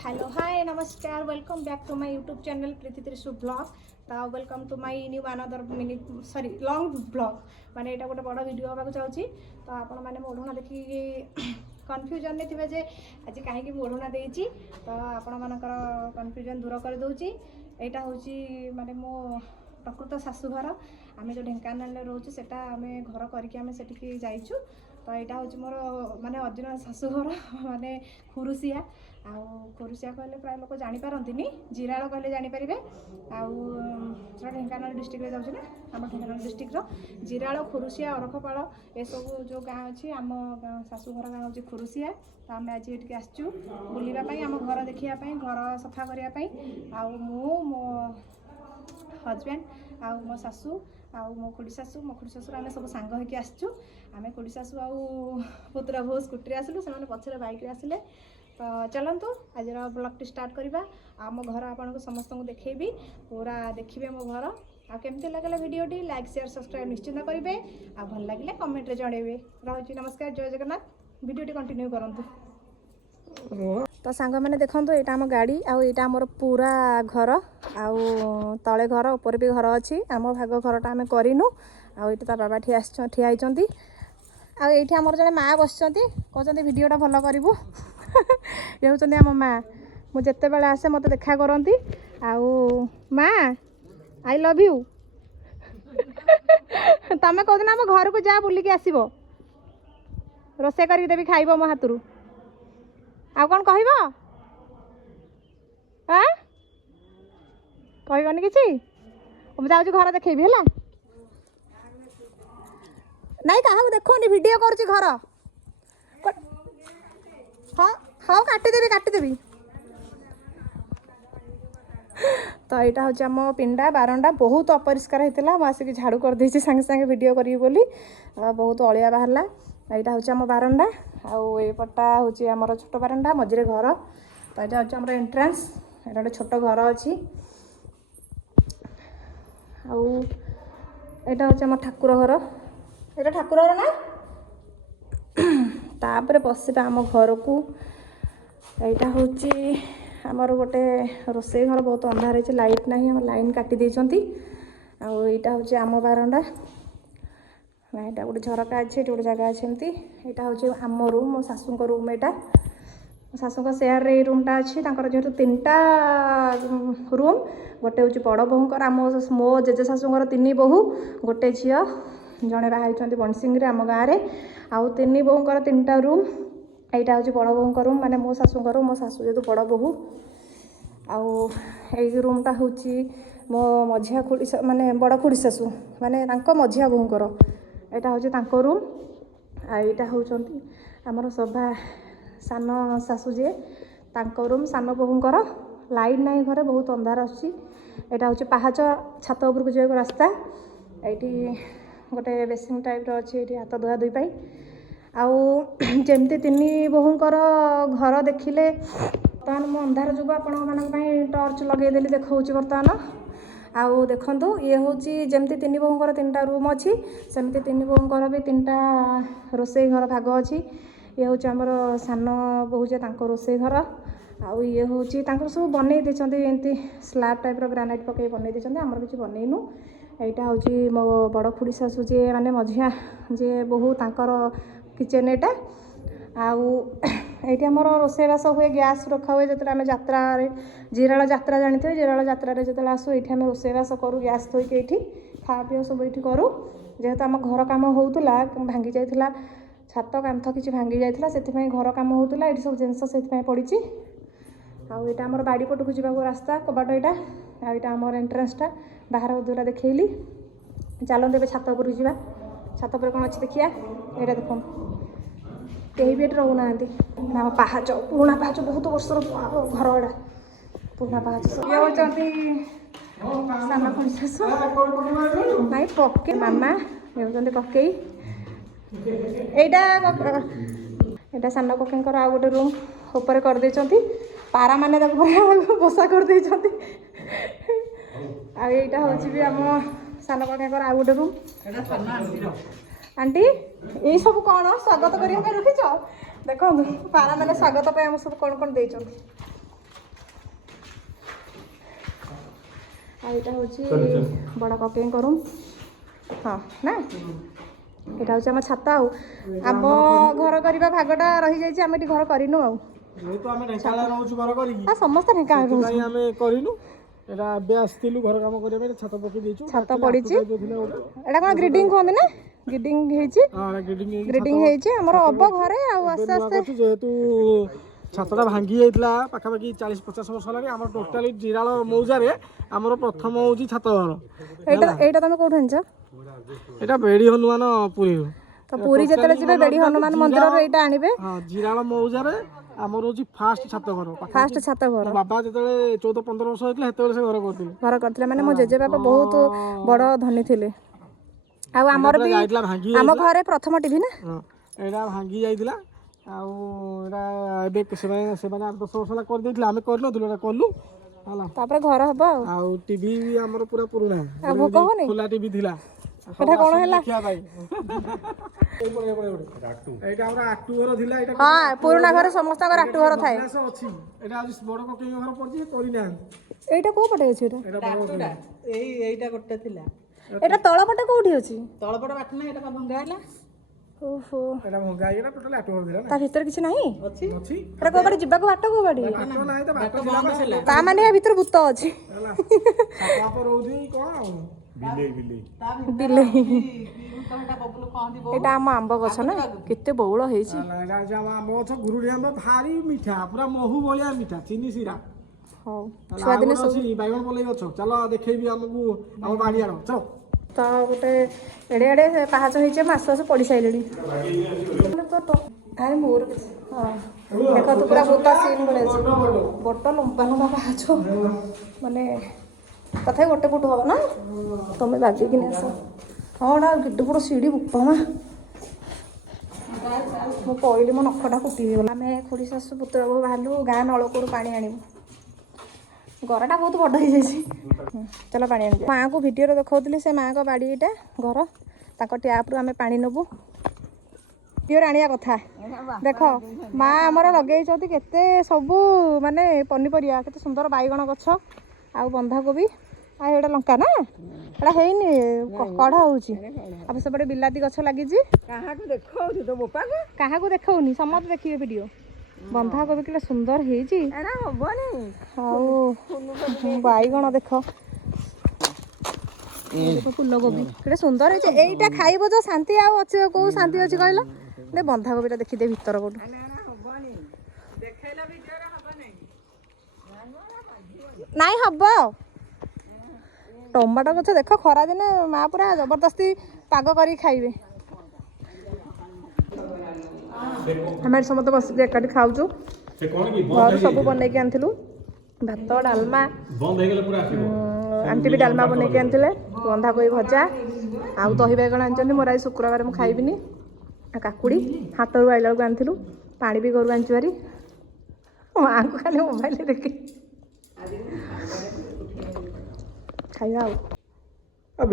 Hello hi नमस्कार welcome back to my YouTube channel Preeti Trishu blog तो welcome to my new another mini sorry long blog माने एटा गोटे बड़ वीडियो होगा चाहूँगी तो आपण मैंने ओढ़ना देखी कन्फ्यूजन में थे जे आज कहीं ओढ़ना देती तो आपण मानकर कन्फ्यूजन दूर कर दूची यहाँ हूँ माने मो प्रकृत शाशुघर आम जो ढेंकानाल रोचे से आम घर करके जाइचु तो यहाँ हूँ मोर माने ओरिजिनल शाशुघर माने खुरुसिया आउ खुरुसिया कहले प्राय लोक जापारती जिराल कहले जापारे आउ ढेंकानाल डिस्ट्रिक्ट में जाऊँ ना आम ढेंकानाल डिस्ट्रिक्ट जिराल खुरुसिया अरखपाल ये सब जो गाँ अच्छी आम शाशुघर गाँ हूँ खुरुसिया तो आम आज ये आसचु बुलवाई आम घर देखापी घर सफा करने आउ मो हजबैंड आउ मो शाशु आउ मो खुड़ी शाशु आम सब सांग होकर आसचु आम खुड़ी शाशु आउ पुतुरा भो स्कूटी आसलु से पछरे बाइक आसिले तो चलतु आज ब्लॉग स्टार्ट करवा आम घर आपको समस्त देखी पूरा देखिए मो घर आमती लगे भिडियोटी लाइक शेयर सब्सक्राइब निश्चिंत करेंगे आ भल लगे कमेंट रे जनइबे रही नमस्कार जय जगन्नाथ भिडियोटी कंटिन्यू करंतु। तो सांग मैंने देखो यहाँ आम गाड़ी आईटा आमर पूरा घर आउ तले घर ऊपर भी घर अच्छी आम भाग घरटा आम करूँ आईटी ता बाबा ठिया होती आईटी आमर जड़े माँ बस कहते भिडियोटा भल करूँ ये हूँ आम माँ मुझे बेले आसे मत देखा करती आउ माँ आई लव यू तमें कौन आम घर को जा बुलिकी आसब रोसे कर देवी खाइब मो हाथ आ कौन कह कहबनी कि जाऊँ घर देखेबी है नहीं क्या देखोनी वीडियो करुच्ची घर हाँ हाँ काटिदेवी तो यहाँ हूँ आम पिंडा बारंडा बहुत अपरिष्कार होता मुझे झाड़ू कर देसी सांगे सांगे वीडियो करी बोली बहुत अलिया बाहरला यहाँ हूँ आम बारंडा आईपटा हूँ आमर छोट बारंडा मझे घर तो यहाँ हूँ आम एंट्रांस यहाँ गोटे छोट घर अच्छी आईटा हूँ आम ठाकुर घर ये ठाकुर घर ना तापर पशिबा आम घर को यहाँ हूँ आमर गोटे रोसई घर बहुत अंधार है लाइट ना आम लाइन काटी देइचंती आईटा हूँ आम बारंडा यहाँ गोटे झरका अच्छे गोटे जगह अच्छे एमती यहाँ हूँ आम रूम मो शाशु रूम यहाँ मो शाशु सेयार रे रूमटा अच्छी जेहेतु 3टा रूम गोटे हूँ बड़ बोहूर आम मो जेजे शाशुर 3 बोहू गोटे झी जड़े बाहर बणसिंग आम गाँव में आउ 3 बोहूर 3टा रूम यहाँ हूँ बड़ बोहू रूम माने मो शाशु मो शाशु जेहतु बड़ बोहू आउ रूमटा हूँ मो मझिया खुड़ी माने बड़ खुड़ी शाशु माने मझिया बोहूर यहाँ हूँ रूम आईटा हूँ आमर सभा सान शाशु जे रूम सान बोहूर लाइट ना घरे बहुत अंधार आसूँ यहाँ हूँ पहाच छात उपरको जाए रास्ता ये गोटे बेसिंग टाइप अच्छी ये हाथ धुआ धुई पाई आउ जमती 3 बोहूर घर देखिले बर्तमान मो अंधार जो आपण टर्च लगेदेली देखा बर्तमान आउ देखु ये हूँ जमती 3 बोहूर 3टा रूम अच्छी सेमती 3 बोहूर भी 3टा रोसई घर भाग अच्छी ये हूँ आमर सान बोहू जे रोसई घर आउ ये हूँ सब बनई देती स्लैब टाइप ग्रानाइट पकई बनई देती आमर किसी बनईनु यहाँ हूँ मो बड़ खुड़ी शाशु जे माने मझिया जे बोहू तांकर किचेन यहाँ आउ ये आमर रोसईबास हुए गैस रखा हुए जो आम जात्रा जिराल जात्रा जानते जिराल जात्रा जो आसू ये आम रोसईबास करूँ गैस थोक ये खा पी सब ये करूँ जेहेतु आम घर कम होता भांगी जाता छात कांथ किसी भांगी जाता से घर कम होता ये सब जिनस से पड़ी आउ यहाँ आम बाड़ी पटक जावाक रास्ता कबाट यहाँ आईटा आम एंट्रांसटा बाहर दूरा देखली चलते ए छात उपर जा छात पर कौन अच्छी देखिया यहाँ देख कहीं भी रोना आम पाहाच पुराणा पाहाच बहुत वर्षर घर गुड़ा पुराणा पाहाच ये हूँ सान खुड़ी शाशु नाई पके मामा ये हूँ ककई यहाँ सान ककेर आउ गोटे रूम ऊपर कर पारा मैंने बसा कर यहाँ हूँ भी आम सान ककेर आउ गोटे रूम आंटी ये सब कौन स्वागत करने रखीच देखो पारा मैंने स्वागत सब कौन कौन दे ଆଉ ଏଇଟା ହେଉଛି ବଡ଼ କକେଇଙ୍କ ରୁମ୍। ହଁ ନା ଏଇଟା ହେଉଛି ଆମ ଛାତ। ଆଉ ଆମ ଘର କରିବା ଭାଗଟା ରହିଯାଇଛି, ଆମେ ଏଠି ଘର କରିନୁ। ଆଉ ଯେହେତୁ ଆମେ ଢେଙ୍କାନାଳ ରହୁଛୁ ଘର କରିକି, ସମସ୍ତେ ଢେଙ୍କାନାଳ ରହୁଛୁ, ଆମେ କରିନୁ। ଏଇଟା ଏବେ ଆସିଥିଲୁ ଘର କାମ କରିବା ପାଇଁ, ଛାତ ପକେଇ ଦେଇଛୁ। ଛାତ ପଡ଼ିଛି। ଏଇଟା କ'ଣ ଗ୍ରିଡିଂ କୁହନ୍ତି ନା? ଗ୍ରିଡିଂ ହେଇଛି, ଗ୍ରିଡିଂ ହେଇଛି ଆମର ହବ ଘରେ। ଆଉ ଆସ୍ତେ ଆସ୍ତେ ଯେହେତୁ ଛାତଟା ଭାଙ୍ଗି ଯାଇଥିଲା ପାଖାପାଖି 40-50 ବର୍ଷ ହେଲାଣି। ଆମର ଟୋଟାଲି ଜିରାଳ ମୌଜାରେ ଆମର ପ୍ରଥମ ହେଉଛି ଛାତ ଘର। ଏଇଟା ତମେ କୋଉଠୁ ଆଣିଛ? ଏଇଟା ବେଡ଼ି ହନୁମାନ ପୁରୀରୁ। ତ ପୁରୀ ଯେତେବେଳେ ଯିବେ ବେଡ଼ି ହନୁମାନ ମନ୍ଦିରରୁ ଏଇଟା ଆଣିବେ। ହଁ, ଜିରାଳ ମୌଜାରେ ଆମର ହେଉଛି ଫାଷ୍ଟ ଛାତ ଘର। ଫାଷ୍ଟ ଛାତ ଘର। ବାବା ଯେତେବେଳେ 14-15 ବର୍ଷ ହେଇଥିଲା ସେତେବେଳେ ସେ ଘର କରିଥିଲେ। ମାନେ ମୋ ଜେଜେବାପା ବହୁତ ବଡ଼ ଧନୀ ଥିଲେ। ଆଉ ଆମର ବି ଆମ ଘରେ ପ୍ରଥମ ଟିଭି ନା। ଏଇଟା ଭାଙ୍ଗି ଯାଇଥିଲା। ଆଉ ଏଇଟା ଏବେ ସେମାନେ 8-10 ବର୍ଷ ହେଲା କରିଦେଇଥିଲେ, ଆମେ କରିନଥିଲୁ, ଏଇଟା କଲୁ ହେଲା। ତାପରେ ଘର ହବ। ଆଉ ଟିଭି ଆମର ପୁରା ପୁରୁଣା ଭୋକ ହଉନି? ଖୋଲା ଟିଭି ଥିଲା। ଏଟା କ'ଣ ହେଲା? ଏଇଟା ଆମର ଆଟୁ ଘର ଥିଲା। ହଁ, ପୁରୁଣା ଘରେ ସମସ୍ତଙ୍କର ଆଟୁ ଘର ଥାଏ। ଅଛି। ଏଇଟା ଆଜି ବଡ଼ କକେଇଙ୍କ ଘର ପଡ଼ିଛି, କରିନାହାନ୍ତି। ଏଇଟା କୋଉ ପଟେ ଅଛି? ଏଇଟା ଗୋଟେ ଥିଲା। ଏଇଟା ତଳ ପଟେ କୋଉଠି ଅଛି? ତଳପଟ ବାଟ ନା, ଏଇଟା ଭଙ୍ଗା ହେଲା। ଓହୋ, ଏଇଟା ଭଙ୍ଗା ହେଇଗଲା। ଟୋଟାଲି ଆଟୁ ଘର ଥିଲା। ତା ଭିତରେ କିଛି ନାହିଁ? ଅଛି। ଏଟା କୋଉ ବାଟେ ଯିବାକୁ? ବାଟ କୋଉ ବାଟେ? ବାଟ ନାହିଁ ତ, ବାଟ ଥିଲା। ତା ମାନେ ୟା ଭିତରେ ଭୂତ ଅଛି। ହେଲା ସାପ ରହୁଛି କ'ଣ ଆଉ ବିଲେଇ। ଏଇଟା ଆମ ଆମ୍ବ ଗଛ ନା, କେତେ ବଉଳ ହେଇଛି। ଏଇଟା ହେଉଛି ଆମ ଆମ୍ବ ଗଛ। ଗୁରୁଡ଼ି ଆମ୍ବ ଭାରି ମିଠା, ପୁରା ମହୁ ଭଳିଆ ମିଠା, ଚିନି ଶିରା। ହଉ, ଛୁଆଦିନେ ସବୁ ବାଇଗଣ ପଲେଇ ଗଛ। ଚାଲ ଦେଖେଇବି ଆମକୁ ଆମ ବାଡ଼ିଆର। ଚାଲ। ତ ଗୋଟେ ଏଡ଼େ ଏଡ଼େ ପାହାଚ ହେଇଛି, ଆମେ ଆସୁ ଆସୁ ପଡ଼ି ସାରିଲେଣି। ଆରେ ମୋର ହଁ, ଦେଖନ୍ତୁ ପୁରା ଭୂତ ସିନ୍ ଭଳିଆ ଅଛି। ବଡ଼ ଲମ୍ବା ଲମ୍ବା ପାହାଚ, ମାନେ ତଥାପି 1 ଫୁଟ ହବ ନା। ତମେ ବାଗେଇକିନି ଆସ। ହଁ, ଏଟା କେତେ ବଡ଼ ସିଡ଼ି ବୋପା ମା। ମୁଁ ପଇଲି, ମୋ ନଖଟା କୁଟି ହେଇଗଲା। ଆମେ ଖୁଡ଼ି ଶାଶୁ ପୁତୁରା ବୋହୂ ବାହାରିଲୁ ଗାଁ ନଳକୂଅରୁ ପାଣି ଆଣିବୁ। ଘରଟା ବହୁତ ବଡ଼ ହେଇଯାଇଛି। ଚାଲ ପାଣି ଆଣିବୁ। ମାଆଙ୍କୁ ଭିଡ଼ିଓରେ ଦେଖାଉଥିଲି, ସେ ମାଆଙ୍କ ବାଡ଼ି ଏଇଟା ଘର। ତାଙ୍କ ଟ୍ୟାପ୍ରୁ ଆମେ ପାଣି ନେବୁ। ଭିଡ଼ିଓରେ ଆଣିବା କଥା। ଦେଖ, ମା ଆମର ଲଗେଇଛନ୍ତି କେତେ ସବୁ, ମାନେ ପନିପରିବା କେତେ ସୁନ୍ଦର। ବାଇଗଣ ଗଛ, ଆଉ ବନ୍ଧାକୋବି, ଆଉ ଏଇଟା ଲଙ୍କା ନା, ଏଇଟା ହେଇନି, କଢ଼ ହେଉଛି। ଆଉ ସେପଟେ ବିଲାତି ଗଛ ଲାଗିଛି। କାହାକୁ ଦେଖାଉଛି ତୋ ବୋପାକୁ? କାହାକୁ ଦେଖାଉନି, ସମସ୍ତେ ଦେଖିବେ ଭିଡ଼ିଓ। ବନ୍ଧାକୋବି କେତେ ସୁନ୍ଦର ହେଇଛି। ଏଟା ହବନି। ଆଉ ବାଇଗଣ ଦେଖ, ଫୁଲକୋବି କେତେ ସୁନ୍ଦର ହେଇଛି। ଏଇଟା ଖାଇବ ଯୋଉ ଶାନ୍ତି, ଆଉ ଅଛି କୋଉ ଶାନ୍ତି ଅଛି କହିଲ? ବନ୍ଧାକୋବିଟା ଦେଖିଦେ ଭିତର ପଟୁ। ନାଇଁ ହବ। ଟମାଟୋ ଗଛ ଦେଖ, ଖରାଦିନେ ମା ପୁରା ଜବରଦସ୍ତି ପାଗ କରିକି ଖାଇବେ। ଆମେ ସମସ୍ତେ ବସିକି ଏକାଠି ଖାଉଛୁ। ଘରୁ ସବୁ ବନେଇକି ଆଣିଥିଲୁ, ଭାତ, ଡାଲମା। ଆଣ୍ଟି ବି ଡାଲମା ବନେଇକି ଆଣିଥିଲେ, ବନ୍ଧାକୋବି ଭଜା, ଆଉ ଦହି ବାଇଗଣ ଆଣିଛନ୍ତି। ମୋର ଆଜି ଶୁକ୍ରବାର, ମୁଁ ଖାଇବିନି। ଆଉ କାକୁଡ଼ି ହାଟରୁ ଆଇଲା ବେଳକୁ ଆଣିଥିଲୁ। ପାଣି ବି ଘରୁ ଆଣିଛୁ ଭାରି। ମାଆଙ୍କୁ ଖାଲି ମୋବାଇଲରେ ଦେଖି ଖାଇବା। ଆଉ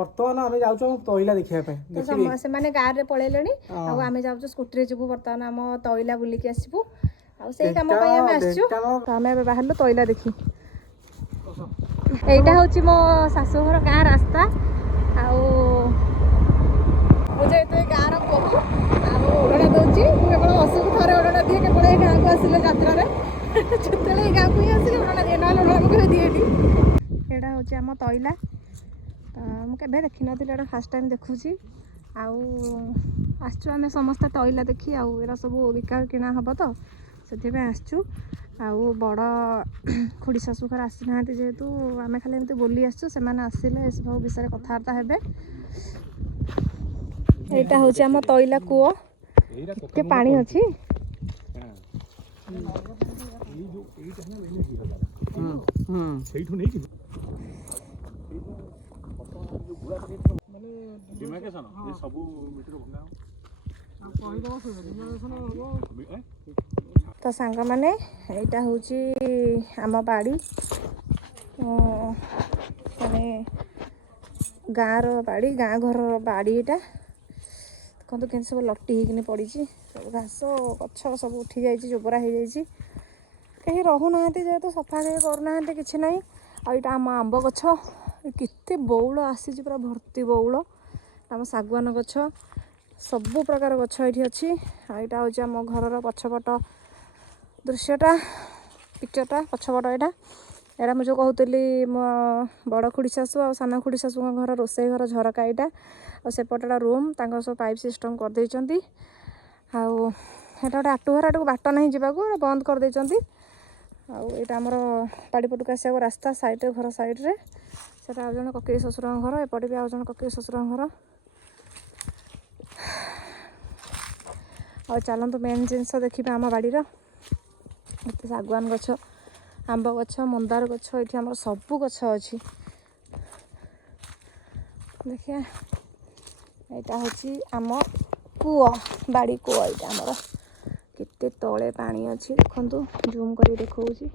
ବର୍ତ୍ତମାନ ଆମେ ଯାଉଛୁ ତଇଲା ଦେଖିବା ପାଇଁ। ସେମାନେ ଗାଁରେ ପଳେଇଲେଣି, ଆଉ ଆମେ ଯାଉଛୁ ସ୍କୁଟିରେ ଯିବୁ। ବର୍ତ୍ତମାନ ଆମ ତଇଲା ବୁଲିକି ଆସିବୁ। ଆଉ ସେଇ କାମ ପାଇଁ ଆମେ ଆସିଛୁ। ଆମେ ଏବେ ବାହାରିଲୁ ତଇଲା ଦେଖି। ଏଇଟା ହେଉଛି ମୋ ଶାଶୁଘର ଗାଁ ରାସ୍ତା। ଆଉ ମୁଁ ଯେହେତୁ ଏ ଗାଁର ବୋହୂ, ଆଉ ଓଢ଼ଣା ଦେଉଛି। ମୁଁ କେବଳ ବର୍ଷକୁ ଥରେ ଓଢ଼ଣା ଦିଏ, କେବଳ ଏ ଗାଁକୁ ଆସିଲେ ଯାତ୍ରାରେ। ଯେତେବେଳେ ଏ ଗାଁକୁ ହିଁ ଆସିଲେ ଓଢ଼ଣା ଦିଏ, ନହେଲେ ଓଢ଼ଣା ମୁଁ କେବେ ଦିଏନି। ଏଇଟା ହେଉଛି ଆମ ତଇଲା। ମୁଁ କେବେ ଦେଖିନଥିଲି, ଏଇଟା ଫାର୍ଷ୍ଟ ଟାଇମ୍ ଦେଖୁଛି। ଆଉ ଆସିଛୁ ଆମେ ସମସ୍ତେ ତଇଲା ଦେଖି। ଆଉ ଏରା ସବୁ ବିକା କିଣା ହେବ ତ, ସେଥିପାଇଁ ଆସିଛୁ। ଆଉ ବଡ଼ ଖୁଡ଼ି ଶାଶୁ ଘର ଆସିନାହାନ୍ତି, ଯେହେତୁ ଆମେ ଖାଲି ଏମିତି ବୁଲି ଆସିଛୁ। ସେମାନେ ଆସିଲେ ଏସବୁ ବିଷୟରେ କଥାବାର୍ତ୍ତା ହେବେ। ଏଇଟା ହେଉଛି ଆମ ତଇଲା କୂଅ, କେତେ ପାଣି ଅଛି। ତ ସାଙ୍ଗମାନେ, ଏଇଟା ହେଉଛି ଆମ ବାଡ଼ି, ମାନେ ଗାଁର ବାଡ଼ି, ଗାଁ ଘରର ବାଡ଼ି। ଏଇଟା ଦେଖନ୍ତୁ କେମିତି ସବୁ ଲଟି ହେଇକିନି ପଡ଼ିଛି। ସବୁ ଘାସ ଗଛ ସବୁ ଉଠି ଯାଇଛି, ଜୋବରା ହେଇଯାଇଛି। କେହି ରହୁନାହାନ୍ତି, ଯେହେତୁ ସଫା କେହି କରୁନାହାନ୍ତି, କିଛି ନାହିଁ। ଆଉ ଏଇଟା ଆମ ଆମ୍ବ ଗଛ କେତେ ବଉଳ ଆସିଛି ପୁରା ଭର୍ତ୍ତି ବଉଳ ଆମ ଶାଗୁଆନ ଗଛ ସବୁ ପ୍ରକାର ଗଛ ଏଇଠି ଅଛି ଆଉ ଏଇଟା ହେଉଛି ଆମ ଘରର ପଛପଟ ଦୃଶ୍ୟଟା ପିକ୍ଚରଟା ପଛପଟ ଏଇଟା ଏଇଟା ମୁଁ ଯେଉଁ କହୁଥିଲି ମୋ ବଡ଼ ଖୁଡ଼ି ଶାଶୁ ଆଉ ସାନ ଖୁଡ଼ି ଶାଶୁଙ୍କ ଘର ରୋଷେଇ ଘର ଝରକା ଏଇଟା ଆଉ ସେପଟଟା ରୁମ୍ ତାଙ୍କର ସବୁ ପାଇପ୍ ସିଷ୍ଟମ୍ କରିଦେଇଛନ୍ତି ଆଉ ଏଇଟା ଗୋଟେ ଆଟୁ ଘର ଏଟାକୁ ବାଟ ନାହିଁ ଯିବାକୁ ବନ୍ଦ କରିଦେଇଛନ୍ତି ଆଉ ଏଇଟା ଆମର ପାଡ଼ିପଟକୁ ଆସିବାକୁ ରାସ୍ତା ସାଇଡ଼୍ରେ ଘର ସାଇଡ଼୍ରେ ସେଟା ଆଉ ଜଣେ କକେଇ ଶ୍ୱଶୁରଙ୍କ ଘର ଏପଟେ ବି ଆଉ ଜଣେ କକେଇ ଶ୍ୱଶୁରଙ୍କ ଘର ଆଉ ଚାଲନ୍ତୁ ମେନ୍ ଜିନିଷ ଦେଖିବା ଆମ ବାଡ଼ିର ଏତେ ଶାଗୁଆନ ଗଛ ଆମ୍ବ ଗଛ ମନ୍ଦାର ଗଛ ଏଇଠି ଆମର ସବୁ ଗଛ ଅଛି ଦେଖିବା ଏଇଟା ହେଉଛି ଆମ କୂଅ ବାଡ଼ି କୂଅ ଏଇଟା ଆମର କେତେ ତଳେ ପାଣି ଅଛି ଦେଖନ୍ତୁ ଜୁମ୍ କରି ଦେଖାଉଛି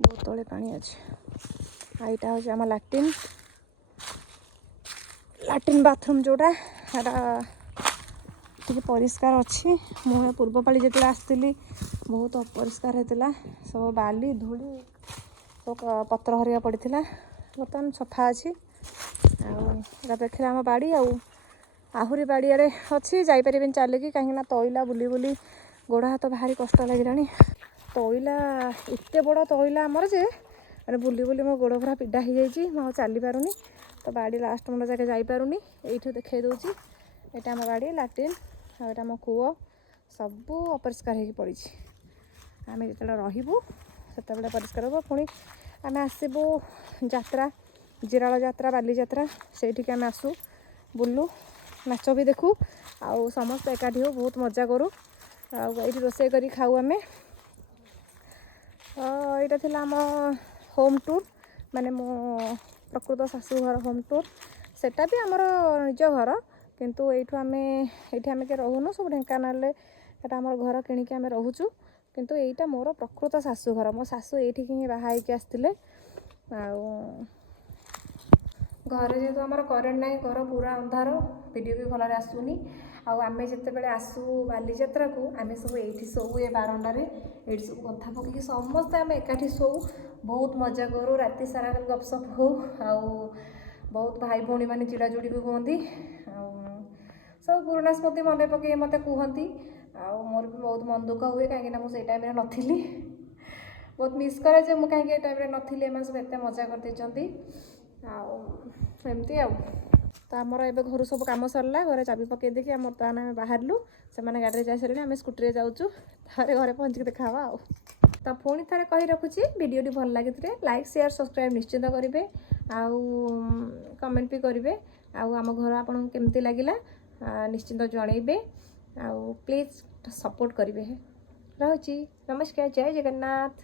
ବହୁତ ତଳେ ପାଣି ଅଛି ଆଉ ଏଇଟା ହେଉଛି ଆମ ଲାଟ୍ରିନ୍ ବାଥରୁମ୍ ଯେଉଁଟା ସେଟା ଟିକେ ପରିଷ୍କାର ଅଛି ମୁଁ ପୂର୍ବ ପାଳି ଯେତେବେଳେ ଆସିଥିଲି ବହୁତ ଅପରିଷ୍କାର ହେଇଥିଲା ସବୁ ବାଲି ଧୂଳି ସବୁ ପତ୍ର ହରିକା ପଡ଼ିଥିଲା ବର୍ତ୍ତମାନ ସଫା ଅଛି ଆଉ ଏଇଟା ଦେଖିଲେ ଆମ ବାଡ଼ି ଆଉ ଆହୁରି ବାଡ଼ିଆଡ଼େ ଅଛି ଯାଇପାରିବିନି ଚାଲିକି କାହିଁକିନା ତଇଲା ବୁଲି ବୁଲି ଗୋଡ଼ ହାତ ଭାରି କଷ୍ଟ ଲାଗିଲାଣି ତଇଲା ଏତେ ବଡ଼ ତଇଲା ଆମର ଯେ ମାନେ ବୁଲି ବୁଲି ମୋ ଗୋଡ଼ ପୁରା ପିଡ଼ା ହେଇଯାଇଛି ମୁଁ ଆଉ ଚାଲିପାରୁନି ତ ବାଡ଼ି ଲାଷ୍ଟ ମୁଣ୍ଡ ଯାକେ ଯାଇପାରୁନି ଏଇଠୁ ଦେଖାଇ ଦେଉଛି ଏଇଟା ଆମ ବାଡ଼ି ଲାଟ୍ରିନ୍ ଆଉ ଏଇଟା ଆମ କୂଅ ସବୁ ଅପରିଷ୍କାର ହେଇକି ପଡ଼ିଛି ଆମେ ଯେତେବେଳେ ରହିବୁ ସେତେବେଳେ ପରିଷ୍କାର ହେବ ପୁଣି ଆମେ ଆସିବୁ ଯାତ୍ରା ଜିରାଳ ଯାତ୍ରା ବାଲିଯାତ୍ରା ସେଇଠିକି ଆମେ ଆସୁ ବୁଲୁ ନାଚ ବି ଦେଖୁ ଆଉ ସମସ୍ତେ ଏକାଠି ହଉ ବହୁତ ମଜା କରୁ ଆଉ ଏଇଠି ରୋଷେଇ କରି ଖାଉ ଆମେ ଏଇଟା ଥିଲା ଆମ ହୋମ୍ ଟୁର୍ ମାନେ ମୋ ପ୍ରକୃତ ଶାଶୁ ଘର ହୋମ୍ ଟୁର୍ ସେଟା ବି ଆମର ନିଜ ଘର କିନ୍ତୁ ଏଇଠି ଆମେ କିଏ ରହୁନୁ ସବୁ ଢେଙ୍କାନାଳରେ ସେଟା ଆମର ଘର କିଣିକି ଆମେ ରହୁଛୁ କିନ୍ତୁ ଏଇଟା ମୋର ପ୍ରକୃତ ଶାଶୁ ଘର ମୋ ଶାଶୁ ଏଇଠିକି ହିଁ ବାହା ହେଇକି ଆସିଥିଲେ ଆଉ ଘରେ ଯେହେତୁ ଆମର କରେଣ୍ଟ ନାହିଁ ଘର ପୁରା ଅନ୍ଧାର ଭିଡ଼ିଓ ବି ଭଲରେ ଆସୁନି ଆଉ ଆମେ ଯେତେବେଳେ ଆସୁ ବାଲିଯାତ୍ରାକୁ ଆମେ ସବୁ ଏଇଠି ଶୋଉ ଏ ବାରଣ୍ଡାରେ ଏଇଠି ସବୁ କଥା ପକେଇକି ସମସ୍ତେ ଆମେ ଏକାଠି ଶୋଉ ବହୁତ ମଜା କରୁ ରାତି ସାରା ଗପସପ୍ ହଉ ଆଉ ବହୁତ ଭାଇ ଭଉଣୀମାନେ ଚିଡ଼ାଚୁଡ଼ି ବି ହୁଅନ୍ତି ଆଉ ସବୁ ପୁରୁଣା ସ୍ମୃତି ମନେ ପକେଇ ମୋତେ କୁହନ୍ତି ଆଉ ମୋର ବି ବହୁତ ମନ ଦୁଃଖ ହୁଏ କାହିଁକିନା ମୁଁ ସେଇ ଟାଇମ୍ରେ ନଥିଲି ବହୁତ ମିସ୍ କରେ ଯେ ମୁଁ କାହିଁକି ଏ ଟାଇମ୍ରେ ନଥିଲି ଏମାନେ ସବୁ ଏତେ ମଜା କରିଦେଇଛନ୍ତି ଆଉ ଏମିତି ଆଉ ତ ଆମର ଏବେ ଘରୁ ସବୁ କାମ ସରିଲା ଘରେ ଚାବି ପକେଇ ଦେଇକି ଆମର ତାହେଲେ ଆମେ ବାହାରିଲୁ ସେମାନେ ଗାଡ଼ିରେ ଯାଇସାରିଲେଣି ଆମେ ସ୍କୁଟିରେ ଯାଉଛୁ ଥରେ ଘରେ ପହଞ୍ଚିକି ଦେଖାହେବା ଆଉ ତ ପୁଣି ଥରେ କହି ରଖୁଛି ଭିଡ଼ିଓଟି ଭଲ ଲାଗିଥିଲେ ଲାଇକ୍ ସେୟାର ସବସ୍କ୍ରାଇବ୍ ନିଶ୍ଚିତ କରିବେ ଆଉ କମେଣ୍ଟ ବି କରିବେ ଆଉ ଆମ ଘର ଆପଣଙ୍କୁ କେମିତି ଲାଗିଲା ନିଶ୍ଚିନ୍ତ ଜଣେଇବେ ଆଉ ପ୍ଲିଜ୍ ସପୋର୍ଟ କରିବେ ରହୁଛି ନମସ୍କାର ଜୟ ଜଗନ୍ନାଥ।